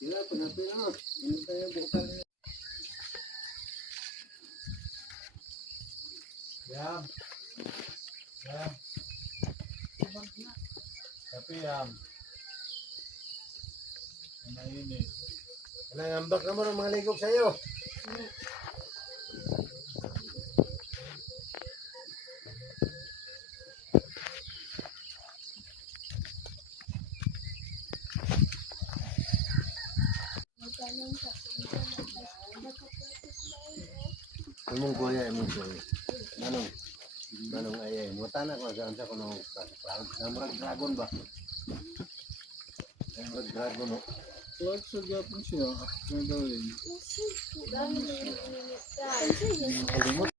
Sila, panapi na. Hindi tayo bukan. Yam. Yam. Tapi yam. Mainit. Wala, ngambak naman ang mga ligog sa'yo. Emong kuya, emong kuya. Manong ayay. Mutana ko saan sa kuno namrag dragon ba? Namrag dragon no. Huwag sa gapon siya. May gawin. Kalimot.